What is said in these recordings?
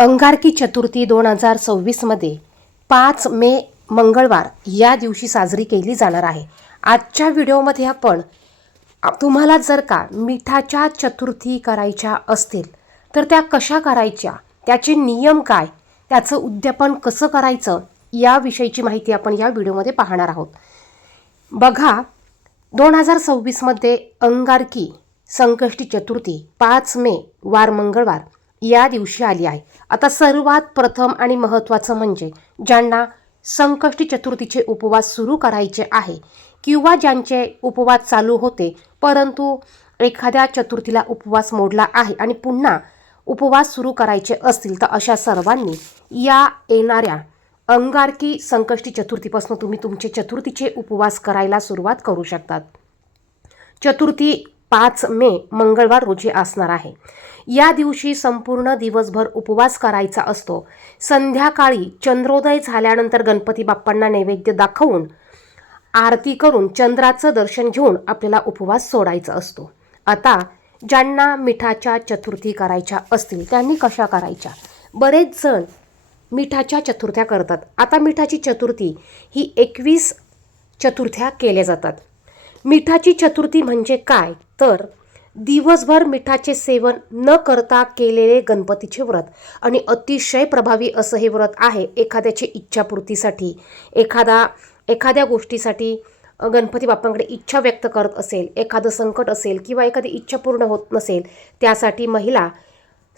अंगारकी चतुर्थी 2026मध्ये 5 मे मंगळवार या दिवशी साजरी केली जाणार आहे. आजच्या व्हिडिओमध्ये आपण तुम्हाला जर का मिठाच्या चतुर्थी करायच्या असतील तर त्या कशा करायच्या, त्याचे नियम काय, त्याचं उद्यापन कसं करायचं याविषयीची माहिती आपण या व्हिडिओमध्ये पाहणार आहोत. बघा, 2026मध्ये अंगारकी संकष्टी चतुर्थी 5 मे वार मंगळवार या दिवशी आली आहे. आता सर्वात प्रथम आणि महत्त्वाचं म्हणजे ज्यांना संकष्टी चतुर्थीचे उपवास सुरू करायचे आहे किंवा ज्यांचे उपवास चालू होते परंतु एखाद्या चतुर्थीला उपवास मोडला आहे आणि पुन्हा उपवास सुरू करायचे असतील तर अशा सर्वांनी या येणाऱ्या अंगारकी संकष्टी चतुर्थीपासून तुम्ही तुमचे चतुर्थीचे उपवास करायला सुरुवात करू शकतात. चतुर्थी 5 मे मंगळवार रोजी असणार आहे. या दिवशी संपूर्ण दिवसभर उपवास करायचा असतो. संध्याकाळी चंद्रोदय झाल्यानंतर गणपती बाप्पांना नैवेद्य दाखवून आरती करून चंद्राचं दर्शन घेऊन आपल्याला उपवास सोडायचा असतो. आता ज्यांना मिठाच्या चतुर्थी करायच्या असतील त्यांनी कशा करायच्या? बरेच जण मिठाच्या चतुर्थ्या करतात. आता मिठाची चतुर्थी ही 21 चतुर्थ्या केल्या जातात. मिठाची चतुर्थी म्हणजे काय तर दिवसभर मिठाचे सेवन न करता केलेले गणपतीचे व्रत आणि अतिशय प्रभावी असं हे व्रत आहे. एखाद्याची इच्छापूर्तीसाठी, एखाद्या गोष्टीसाठी गणपती बाप्पांकडे इच्छा व्यक्त करत असेल, एखादं संकट असेल किंवा एखादी इच्छा पूर्ण होत नसेल त्यासाठी महिला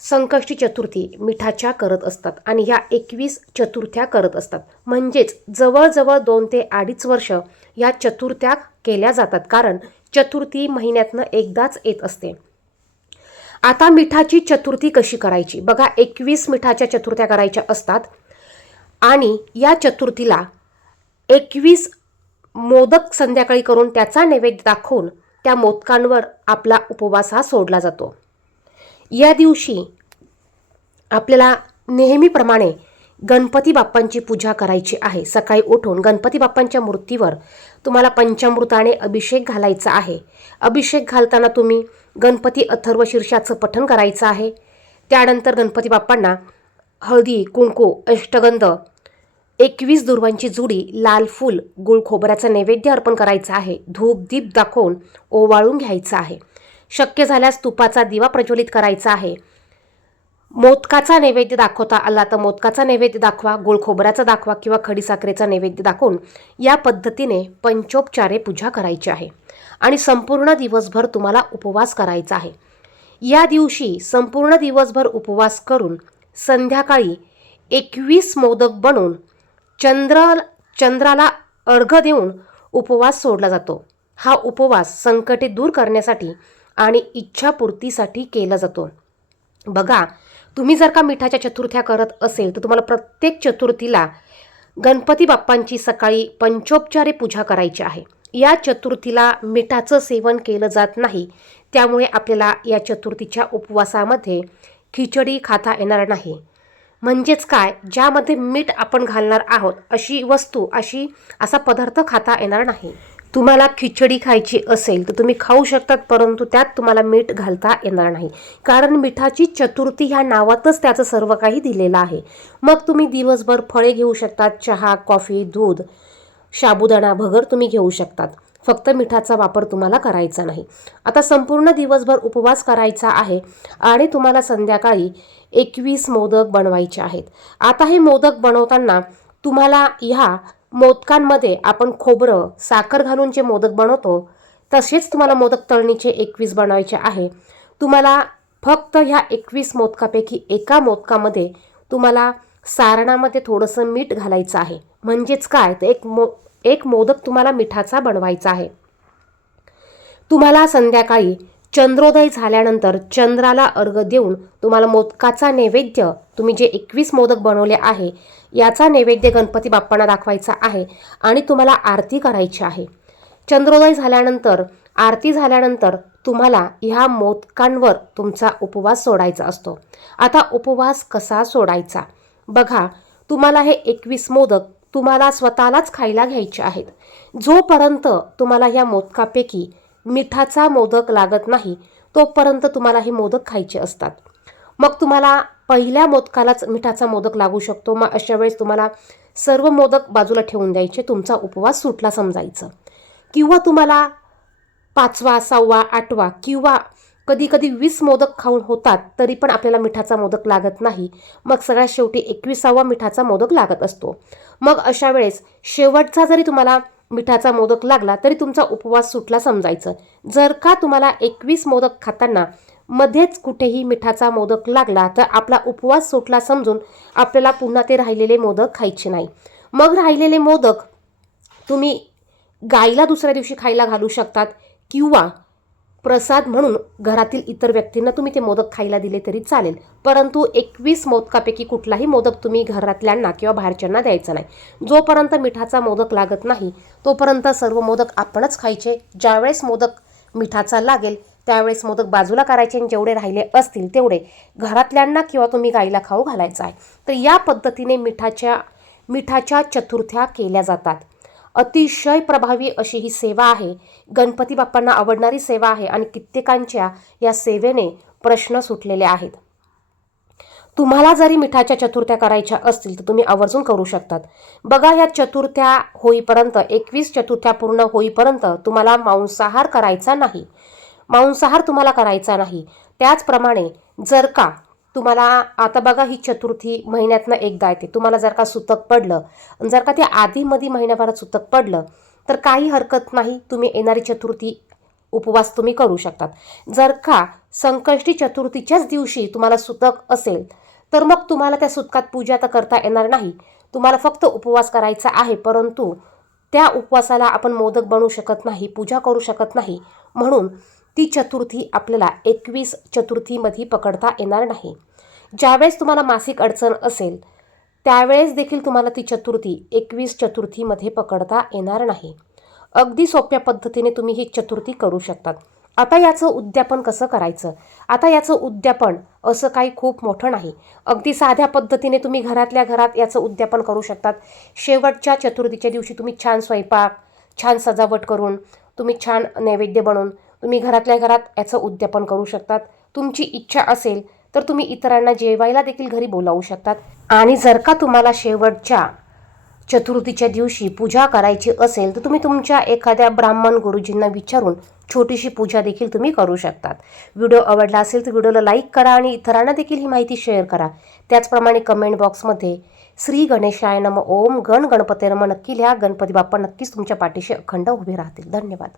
संकष्टी चतुर्थी मिठाच्या करत असतात आणि ह्या 21 चतुर्थ्या करत असतात. म्हणजेच जवळजवळ 2 ते 2.5 वर्ष या चतुर्थ्या केल्या जातात, कारण चतुर्थी महिन्यातनं एकदाच येत असते. आता मिठाची चतुर्थी कशी करायची? बघा, 21 मिठाच्या चतुर्थ्या करायच्या असतात आणि या चतुर्थीला 21 मोदक संध्याकाळी करून त्याचा नैवेद्य दाखवून त्या मोदकांवर आपला उपवास हा सोडला जातो. या दिवशी आपल्याला नेहमीप्रमाणे गणपती बाप्पांची पूजा करायची आहे. सकाळी उठून गणपती बाप्पांच्या मूर्तीवर तुम्हाला पंचामृताने अभिषेक घालायचा आहे. अभिषेक घालताना तुम्ही गणपती अथर्व शीर्षाचं पठण करायचं आहे. त्यानंतर गणपती बाप्पांना हळदी, कुंकू, अष्टगंध, 21 दुर्वांची जुडी, लाल फूल, गुळ खोबऱ्याचा नैवेद्य अर्पण करायचा आहे. धूप दीप दाखवून ओवाळून घ्यायचा आहे. शक्य झाल्यास तुपाचा दिवा प्रज्वलित करायचा आहे. मोदकाचा नैवेद्य दाखवता आला तर मोदकाचा नैवेद्य दाखवा, गुळ खोबऱ्याचा दाखवा किंवा खडीसाखरेचा नैवेद्य दाखवून या पद्धतीने पंचोपचारे पूजा करायची आहे आणि संपूर्ण दिवसभर तुम्हाला उपवास करायचा आहे. या दिवशी संपूर्ण दिवसभर उपवास करून संध्याकाळी 21 मोदक बनवून चंद्राला अर्घ्य देऊन उपवास सोडला जातो. हा उपवास संकटे दूर करण्यासाठी आणि इच्छापूर्तीसाठी केला जातो. बघा, तुम्ही जर का मिठाच्या चतुर्थ्या करत असेल तर तुम्हाला प्रत्येक चतुर्थीला गणपती बाप्पांची सकाळी पंचोपचारे पूजा करायची आहे. या चतुर्थीला मिठाचं सेवन केलं जात नाही, त्यामुळे आपल्याला या चतुर्थीच्या उपवासामध्ये खिचडी खाता येणार नाही. म्हणजेच काय, ज्यामध्ये मीठ आपण घालणार आहोत अशी वस्तू, असा पदार्थ खाता येणार नाही. तुम्हाला खिचडी खायची असेल तर तुम्ही खाऊ शकतात, परंतु त्यात तुम्हाला मीठ घालता येणार नाही, कारण मिठाची चतुर्थी ह्या नावातच त्याचं सर्व काही दिलेलं आहे. मग तुम्ही दिवसभर फळे घेऊ शकतात, चहा, कॉफी, दूध, साबुदाणा भगर तुम्ही घेऊ शकतात. फक्त मिठाचा वापर तुम्हाला करायचा नाही. आता संपूर्ण दिवसभर उपवास करायचा आहे आणि तुम्हाला संध्याकाळी 21 मोदक बनवायचे आहेत. आता हे मोदक बनवताना तुम्हाला ह्या मोदकांमध्ये आपण खोबरं, साखर घालून जे मोदक बनवतो तसेच तुम्हाला मोदक तळणीचे 21 बनवायचे आहे. तुम्हाला फक्त ह्या 21 मोदकापैकी एका मोदकामध्ये तुम्हाला सारणामध्ये थोडंसं मीठ घालायचं आहे. म्हणजेच काय तर एक मोदक तुम्हाला मिठाचा बनवायचा आहे. तुम्हाला संध्याकाळी चंद्रोदय झाल्यानंतर चंद्राला अर्घ्य देऊन तुम्हाला मोदकाचा नैवेद्य, तुम्ही जे 21 मोदक बनवले आहे याचा नैवेद्य गणपती बाप्पांना दाखवायचा आहे आणि तुम्हाला आरती करायची आहे. चंद्रोदय झाल्यानंतर, आरती झाल्यानंतर तुम्हाला ह्या मोदकांवर तुमचा उपवास सोडायचा असतो. आता उपवास कसा सोडायचा? बघा, तुम्हाला हे 21 मोदक तुम्हाला स्वतःलाच खायला घ्यायचे आहेत. जोपर्यंत तुम्हाला ह्या मोदकापैकी मिठाचा मोदक लागत नाही तोपर्यंत तुम्हाला हे मोदक खायचे असतात. मग तुम्हाला पहिल्या मोदकालाच मिठाचा मोदक लागू शकतो. मग अशा वेळेस तुम्हाला सर्व मोदक बाजूला ठेवून द्यायचे, तुमचा उपवास सुटला समजायचं. किंवा तुम्हाला 5वा, 6वा, 8वा किंवा कधी कधी 20 मोदक खाऊन होतात तरी पण आपल्याला मिठाचा मोदक लागत नाही. मग सगळ्यात शेवटी 21वा मिठाचा मोदक लागत असतो. मग अशा वेळेस शेवटचा जरी तुम्हाला मिठाचा मोदक लागला तरी तुमचा उपवास सुटला समजायचं. जर का तुम्हाला 21 मोदक खाताना मध्येच कुठेही मिठाचा मोदक लागला तर आपला उपवास सुटला समजून आपल्याला पुन्हा ते राहिलेले मोदक खायचे नाही. मग राहिलेले मोदक तुम्ही गाईला दुसऱ्या दिवशी खायला घालू शकतात किंवा प्रसाद म्हणून घरातील इतर व्यक्तींना तुम्ही ते मोदक खायला दिले तरी चालेल. परंतु 21 मोदकापैकी कुठलाही मोदक तुम्ही घरातल्यांना किंवा बाहेरच्यांना द्यायचा नाही. जोपर्यंत मिठाचा मोदक लागत नाही तोपर्यंत सर्व मोदक आपणच खायचे. ज्यावेळेस मोदक मिठाचा लागेल त्यावेळेस मोदक बाजूला करायचे आणि जेवढे राहिले असतील तेवढे घरातल्यांना किंवा तुम्ही गाईला खाऊ घालायचं आहे. तर या पद्धतीने मिठाच्या चतुर्थ्या केल्या जातात. अतिशय प्रभावी अशी ही सेवा आहे. गणपती बाप्पांना आवडणारी सेवा आहे आणि कित्येकांच्या या सेवेने प्रश्न सुटलेले आहेत. तुम्हाला जरी मिठाच्या चतुर्थ्या करायच्या असतील तर तुम्ही आवर्जून करू शकतात. बघा, या चतुर्थ्या होईपर्यंत 21 चतुर्थ्या पूर्ण होईपर्यंत तुम्हाला मांसाहार करायचा नाही. तुम्हाला करायचा नाही. त्याचप्रमाणे जर का तुम्हाला आता बघा, ही चतुर्थी महिन्यातनं एकदा येते. तुम्हाला जर का सुतक पडलं, जर का ते आधीमध्ये महिन्याभरात सुतक पडलं तर काही हरकत नाही, तुम्ही येणारी चतुर्थी उपवास तुम्ही करू शकतात. जर का संकष्टी चतुर्थीच्याच दिवशी तुम्हाला सुतक असेल तर मग तुम्हाला त्या सुतकात पूजा तर करता येणार नाही. तुम्हाला फक्त उपवास करायचा आहे. परंतु त्या उपवासाला आपण मोदक बनवू शकत नाही, पूजा करू शकत नाही. म्हणून ती चतुर्थी आपल्याला 21 चतुर्थीमध्ये पकडता येणार नाही. ज्यावेळेस तुम्हाला मासिक अडचण असेल त्यावेळेस देखील तुम्हाला ती चतुर्थी 21 चतुर्थीमध्ये पकडता येणार नाही. अगदी सोप्या पद्धतीने तुम्ही ही चतुर्थी करू शकतात. आता याचं उद्यापन कसं करायचं? आता याचं उद्यापन असं काही खूप मोठं नाही. अगदी साध्या पद्धतीने तुम्ही घरातल्या घरात याचं उद्यापन करू शकतात. शेवटच्या चतुर्थीच्या दिवशी तुम्ही छान स्वयंपाक, छान सजावट करून, तुम्ही छान नैवेद्य बनवून तुम्ही घरातल्या घरात याचं उद्यापन करू शकतात. तुमची इच्छा असेल तर तुम्ही इतरांना जेवायला देखील घरी बोलावू शकतात. आणि जर का तुम्हाला शेवटच्या चतुर्थीच्या दिवशी पूजा करायची असेल तर तुम्ही तुमच्या एखाद्या ब्राह्मण गुरुजींना विचारून छोटीशी पूजा देखील तुम्ही करू शकतात. व्हिडिओ आवडला असेल तर व्हिडिओला लाईक करा आणि इतरांना देखील ही माहिती शेअर करा. त्याचप्रमाणे कमेंट बॉक्समध्ये श्री गणेशाय नमः, ओम गण गणपते नमः नक्की लिहा. गणपती बाप्पा नक्कीच तुमच्या पाठीशी अखंड उभे राहतील. धन्यवाद.